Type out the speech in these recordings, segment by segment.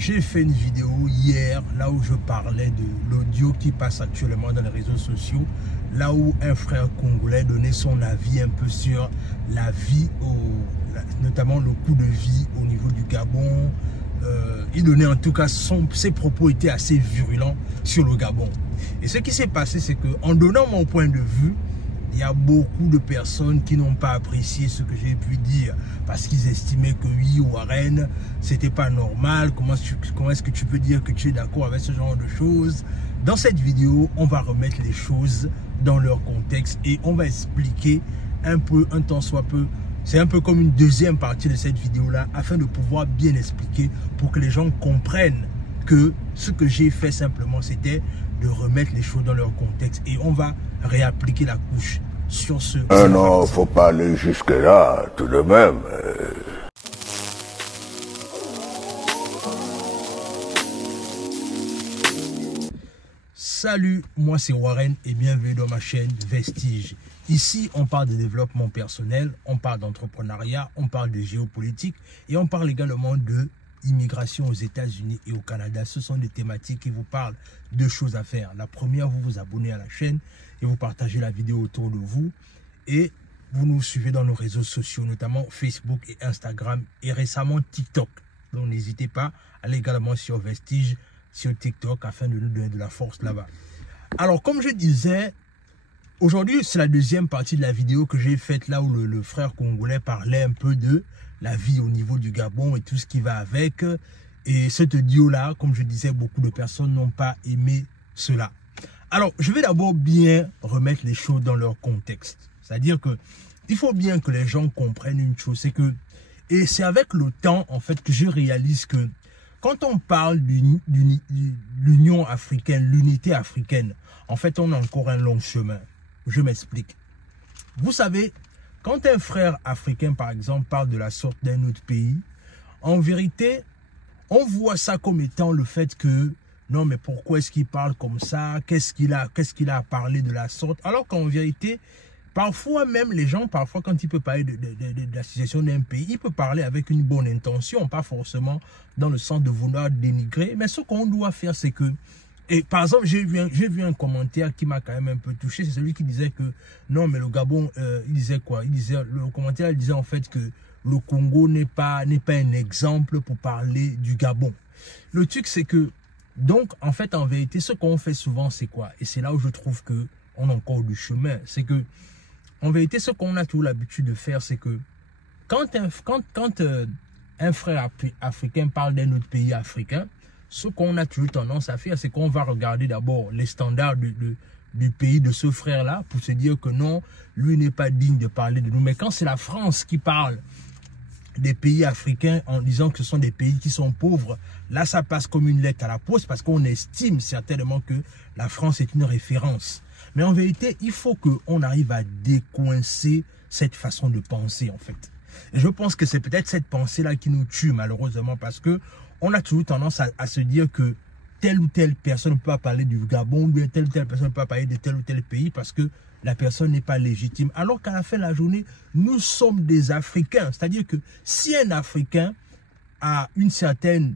J'ai fait une vidéo hier, là où je parlais de l'audio qui passe actuellement dans les réseaux sociaux, là où un frère congolais donnait son avis un peu sur la vie, notamment le coût de vie au niveau du Gabon. Il donnait en tout cas, ses propos étaient assez virulents sur le Gabon. Et ce qui s'est passé, c'est qu'en donnant mon point de vue, il y a beaucoup de personnes qui n'ont pas apprécié ce que j'ai pu dire parce qu'ils estimaient que oui, Warren, c'était pas normal. Comment est-ce que tu peux dire que tu es d'accord avec ce genre de choses? Dans cette vidéo, on va remettre les choses dans leur contexte et on va expliquer un peu, un tant soit peu. C'est un peu comme une deuxième partie de cette vidéo-là afin de pouvoir bien expliquer pour que les gens comprennent que ce que j'ai fait simplement, c'était de remettre les choses dans leur contexte et on va réappliquer la couche sur ce... Non, faut pas aller jusque-là, tout de même. Salut, moi c'est Warren et bienvenue dans ma chaîne Vestige. Ici, on parle de développement personnel, on parle d'entrepreneuriat, on parle de géopolitique et on parle également de immigration aux États-Unis et au Canada. Ce sont des thématiques qui vous parlent de choses à faire. La première, vous vous abonnez à la chaîne et vous partagez la vidéo autour de vous et vous nous suivez dans nos réseaux sociaux, notamment Facebook et Instagram et récemment TikTok. Donc n'hésitez pas à aller également sur Vestige, sur TikTok afin de nous donner de la force là-bas. Alors comme je disais, aujourd'hui c'est la deuxième partie de la vidéo que j'ai faite là où le frère congolais parlait un peu de la vie au niveau du Gabon et tout ce qui va avec. Et cet audio-là, comme je disais, beaucoup de personnes n'ont pas aimé cela. Alors, je vais d'abord bien remettre les choses dans leur contexte. C'est-à-dire que il faut bien que les gens comprennent une chose, c'est que, et c'est avec le temps, en fait, que je réalise que quand on parle l'Union africaine, l'unité africaine, en fait, on a encore un long chemin. Je m'explique. Vous savez, quand un frère africain, par exemple, parle de la sorte d'un autre pays, en vérité, on voit ça comme étant le fait que, non, mais pourquoi est-ce qu'il parle comme ça? Qu'est-ce qu'il a à parler de la sorte? Alors qu'en vérité, parfois même les gens, parfois quand il peut parler de la situation d'un pays, il peut parler avec une bonne intention, pas forcément dans le sens de vouloir dénigrer. Mais ce qu'on doit faire, c'est que, et par exemple, j'ai vu un commentaire qui m'a quand même un peu touché. C'est celui qui disait que non, mais le Gabon, il disait quoi? Le commentaire il disait en fait que le Congo n'est pas un exemple pour parler du Gabon. Le truc, c'est que, donc, en fait, en vérité, ce qu'on fait souvent, c'est quoi? Et c'est là où je trouve que on a encore du chemin. C'est que, en vérité, ce qu'on a toujours l'habitude de faire, c'est que quand un frère africain parle d'un autre pays africain, ce qu'on a toujours tendance à faire, c'est qu'on va regarder d'abord les standards du pays de ce frère-là pour se dire que non, lui n'est pas digne de parler de nous. Mais quand c'est la France qui parle des pays africains en disant que ce sont des pays qui sont pauvres, là ça passe comme une lettre à la poste parce qu'on estime certainement que la France est une référence. Mais en vérité, il faut qu'on arrive à décoincer cette façon de penser en fait. Et je pense que c'est peut-être cette pensée-là qui nous tue malheureusement parce que on a toujours tendance à se dire que telle ou telle personne ne peut pas parler du Gabon, ou telle ou telle personne ne peut pas parler de tel ou tel pays parce que la personne n'est pas légitime. Alors qu'à la fin de la journée, nous sommes des Africains. C'est-à-dire que si un Africain a une certaine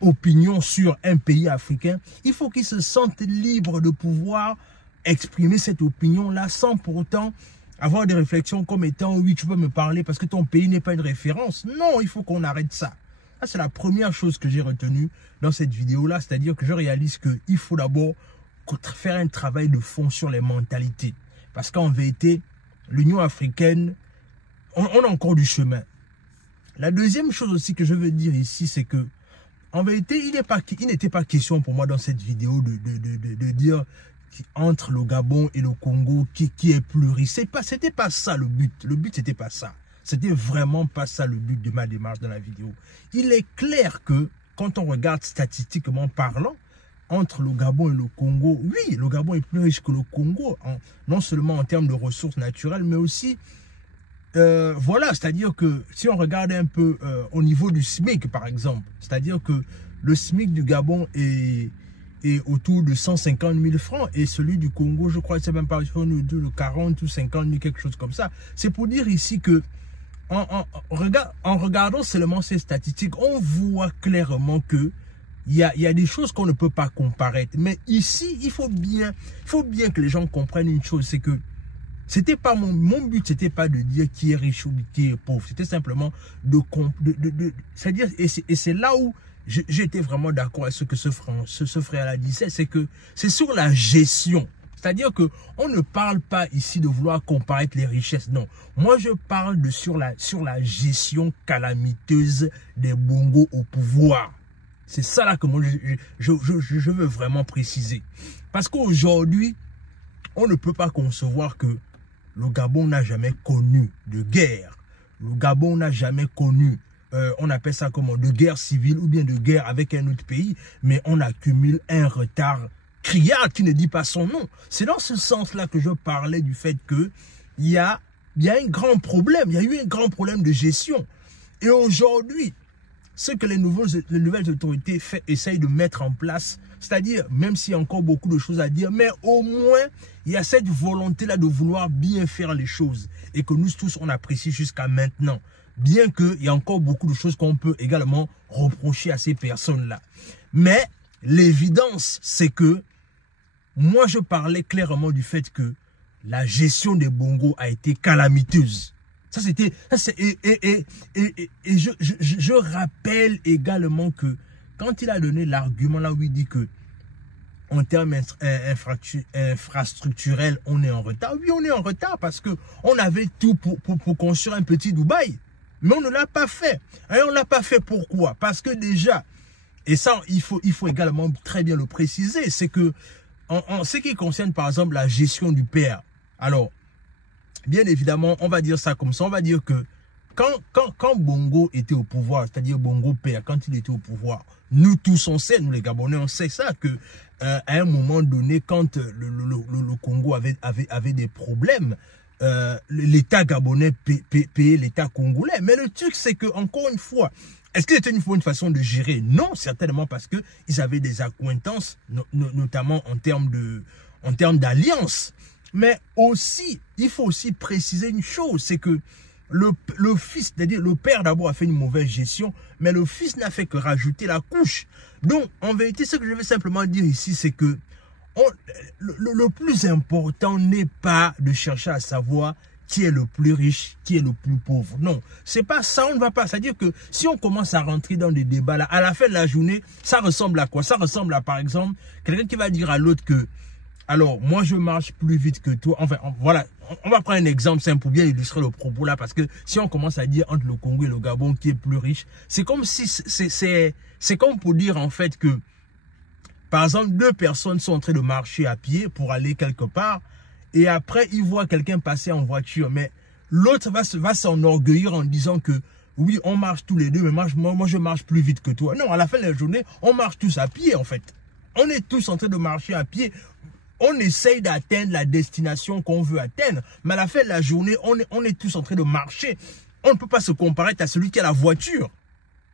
opinion sur un pays africain, il faut qu'il se sente libre de pouvoir exprimer cette opinion-là sans pour autant avoir des réflexions comme étant oui, tu peux me parler parce que ton pays n'est pas une référence. Non, il faut qu'on arrête ça. Ça, c'est la première chose que j'ai retenue dans cette vidéo-là, c'est-à-dire que je réalise qu'il faut d'abord faire un travail de fond sur les mentalités. Parce qu'en vérité, l'Union africaine, on a encore du chemin. La deuxième chose aussi que je veux dire ici, c'est que, en vérité, il n'était pas question pour moi dans cette vidéo de dire entre le Gabon et le Congo qui est plus riche. C'était pas ça le but. Le but, c'était pas ça. C'était vraiment pas ça le but de ma démarche dans la vidéo. Il est clair que quand on regarde statistiquement parlant, entre le Gabon et le Congo, oui, le Gabon est plus riche que le Congo, non seulement en termes de ressources naturelles, mais aussi, voilà, c'est-à-dire que si on regarde un peu au niveau du SMIC, par exemple, c'est-à-dire que le SMIC du Gabon est autour de 150 000 francs et celui du Congo, je crois, c'est même pas autour de 40 ou 50 000, quelque chose comme ça. C'est pour dire ici que en regardant seulement ces statistiques, on voit clairement que il y a des choses qu'on ne peut pas comparer. Mais ici, il faut bien que les gens comprennent une chose, c'est que c'était pas mon but, c'était pas de dire qui est riche ou qui est pauvre. C'était simplement c'est-à-dire, et c'est là où j'étais vraiment d'accord avec ce que ce frère-là disait, c'est que c'est sur la gestion. C'est-à-dire que on ne parle pas ici de vouloir comparer les richesses, non. Moi, je parle sur la gestion calamiteuse des Bongo au pouvoir. C'est ça là que moi, je veux vraiment préciser. Parce qu'aujourd'hui, on ne peut pas concevoir que le Gabon n'a jamais connu de guerre. Le Gabon n'a jamais connu, on appelle ça comment, de guerre civile ou bien de guerre avec un autre pays, mais on accumule un retard criard qui ne dit pas son nom. C'est dans ce sens-là que je parlais du fait que il y a un grand problème, il y a eu un grand problème de gestion. Et aujourd'hui, ce que les nouvelles autorités essayent de mettre en place, c'est-à-dire, même s'il y a encore beaucoup de choses à dire, mais au moins, il y a cette volonté-là de vouloir bien faire les choses et que nous tous, on apprécie jusqu'à maintenant. Bien qu'il y a encore beaucoup de choses qu'on peut également reprocher à ces personnes-là. Mais l'évidence, c'est que moi, je parlais clairement du fait que la gestion des Bongo a été calamiteuse. Ça, c'était... Et je rappelle également que quand il a donné l'argument là où il dit que en termes infrastructurels, on est en retard. Oui, on est en retard parce que on avait tout pour construire un petit Dubaï. Mais on ne l'a pas fait. Et on ne l'a pas fait pourquoi? Parce que déjà, et ça, il faut également très bien le préciser, c'est que en ce qui concerne par exemple la gestion du père, alors, bien évidemment, on va dire ça comme ça, on va dire que quand Bongo était au pouvoir, c'est-à-dire Bongo père, quand il était au pouvoir, nous tous on sait, nous les Gabonais, on sait ça, que à un moment donné, quand le Congo avait des problèmes, l'État gabonais payait l'État congolais. Mais le truc, c'est que encore une fois, est-ce que c'était une façon de gérer? Non, certainement, parce que ils avaient des accointances, notamment en termes d'alliance. Mais aussi, il faut aussi préciser une chose, c'est que le fils, c'est-à-dire le père d'abord a fait une mauvaise gestion, mais le fils n'a fait que rajouter la couche. Donc, en vérité, ce que je veux simplement dire ici, c'est que le plus important n'est pas de chercher à savoir qui est le plus riche, qui est le plus pauvre. Non, c'est pas ça, on ne va pas. C'est-à-dire que si on commence à rentrer dans des débats là, à la fin de la journée, ça ressemble à quoi? Ça ressemble à, par exemple, quelqu'un qui va dire à l'autre que alors, moi, je marche plus vite que toi. Enfin, voilà, on va prendre un exemple simple pour bien illustrer le propos là, parce que si on commence à dire entre le Congo et le Gabon qui est plus riche, c'est comme si, c'est comme pour dire en fait que, par exemple, deux personnes sont en train de marcher à pied pour aller quelque part, et après, ils voient quelqu'un passer en voiture, mais l'autre va s'enorgueillir en disant que, oui, on marche tous les deux, mais moi, je marche plus vite que toi. Non, à la fin de la journée, on marche tous à pied, en fait. On est tous en train de marcher à pied. On essaye d'atteindre la destination qu'on veut atteindre, mais à la fin de la journée, on est tous en train de marcher. On ne peut pas se comparer à celui qui a la voiture.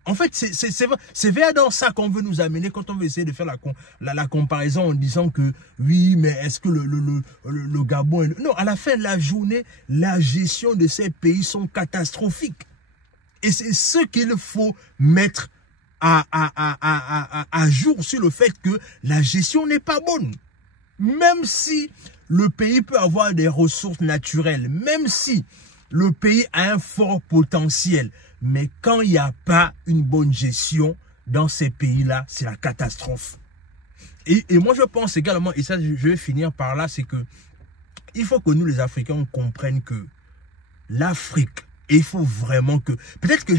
En fait, c'est vers dans ça qu'on veut nous amener quand on veut essayer de faire la comparaison en disant que oui, mais est-ce que le Gabon... Non, à la fin de la journée, la gestion de ces pays sont catastrophiques. Et c'est ce qu'il faut mettre à jour sur le fait que la gestion n'est pas bonne. Même si le pays peut avoir des ressources naturelles, même si le pays a un fort potentiel, mais quand il n'y a pas une bonne gestion dans ces pays-là, c'est la catastrophe. Et moi, je pense également, et ça, je vais finir par là, c'est que il faut que nous, les Africains, on comprenne que l'Afrique, et il faut vraiment que... Peut-être que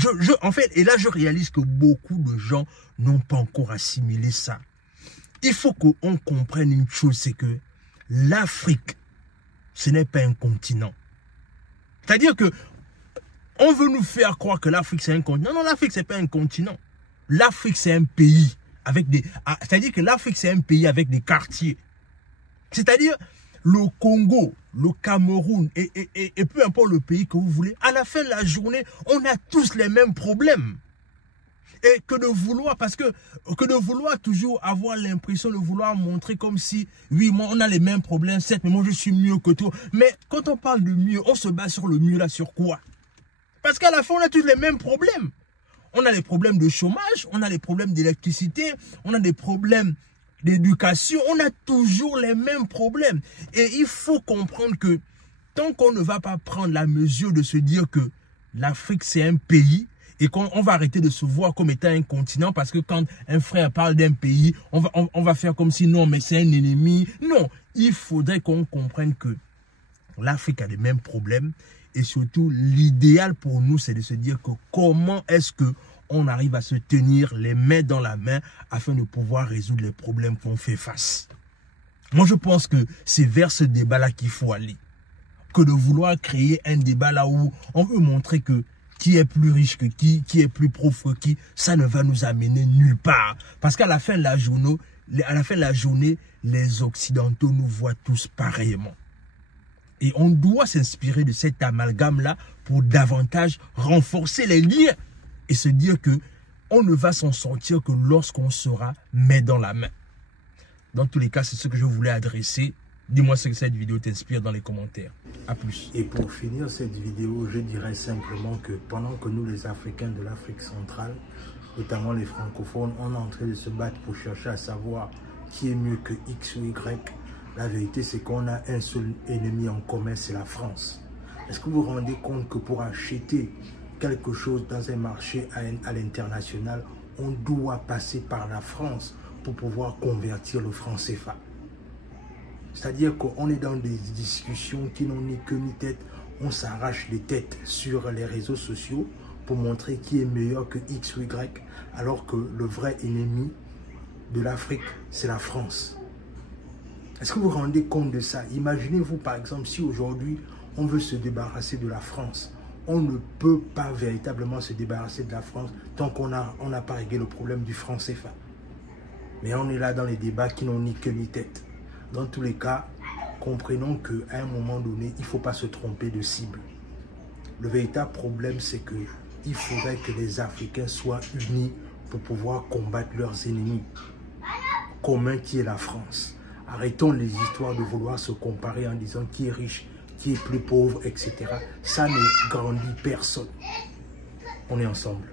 en fait, et là, je réalise que beaucoup de gens n'ont pas encore assimilé ça. Il faut qu'on comprenne une chose, c'est que l'Afrique, ce n'est pas un continent. C'est-à-dire que on veut nous faire croire que l'Afrique, c'est un continent. Non, l'Afrique, ce n'est pas un continent. L'Afrique, c'est un pays avec des... C'est-à-dire que l'Afrique, c'est un pays avec des quartiers. C'est-à-dire le Congo, le Cameroun et peu importe le pays que vous voulez, à la fin de la journée, on a tous les mêmes problèmes. Et que de vouloir toujours avoir l'impression de vouloir montrer comme si, oui, moi, on a les mêmes problèmes, certes, mais moi, je suis mieux que toi. Mais quand on parle de mieux, on se base sur le mieux là, sur quoi? Parce qu'à la fin, on a tous les mêmes problèmes. On a les problèmes de chômage, on a les problèmes d'électricité, on a des problèmes d'éducation, on a toujours les mêmes problèmes. Et il faut comprendre que tant qu'on ne va pas prendre la mesure de se dire que l'Afrique c'est un pays et qu'on va arrêter de se voir comme étant un continent, parce que quand un frère parle d'un pays, on va faire comme si non mais c'est un ennemi. Non, il faudrait qu'on comprenne que l'Afrique a les mêmes problèmes. Et surtout, l'idéal pour nous, c'est de se dire que comment est-ce qu'on arrive à se tenir les mains dans la main afin de pouvoir résoudre les problèmes qu'on fait face. Moi, je pense que c'est vers ce débat-là qu'il faut aller. Que de vouloir créer un débat là où on veut montrer que qui est plus riche que qui est plus pauvre que qui, ça ne va nous amener nulle part. Parce qu'à la fin de la journée, les Occidentaux nous voient tous pareillement. Et on doit s'inspirer de cet amalgame-là pour davantage renforcer les liens et se dire que on ne va s'en sortir que lorsqu'on sera main dans la main. Dans tous les cas, c'est ce que je voulais adresser. Dis-moi ce que cette vidéo t'inspire dans les commentaires. A plus. Et pour finir cette vidéo, je dirais simplement que pendant que nous, les Africains de l'Afrique centrale, notamment les francophones, on est en train de se battre pour chercher à savoir qui est mieux que X ou Y, la vérité, c'est qu'on a un seul ennemi en commun, c'est la France. Est-ce que vous vous rendez compte que pour acheter quelque chose dans un marché à l'international, on doit passer par la France pour pouvoir convertir le franc CFA? C'est-à-dire qu'on est dans des discussions qui n'ont ni queue ni tête. On s'arrache les têtes sur les réseaux sociaux pour montrer qui est meilleur que X ou Y, alors que le vrai ennemi de l'Afrique, c'est la France. Est-ce que vous vous rendez compte de ça? Imaginez-vous par exemple si aujourd'hui on veut se débarrasser de la France. On ne peut pas véritablement se débarrasser de la France tant qu'on n'a pas réglé le problème du franc CFA. Mais on est là dans les débats qui n'ont ni queue ni tête. Dans tous les cas, comprenons qu'à un moment donné, il ne faut pas se tromper de cible. Le véritable problème, c'est qu'il faudrait que les Africains soient unis pour pouvoir combattre leurs ennemis communs qui est la France. Arrêtons les histoires de vouloir se comparer en disant qui est riche, qui est plus pauvre, etc. Ça ne grandit personne. On est ensemble.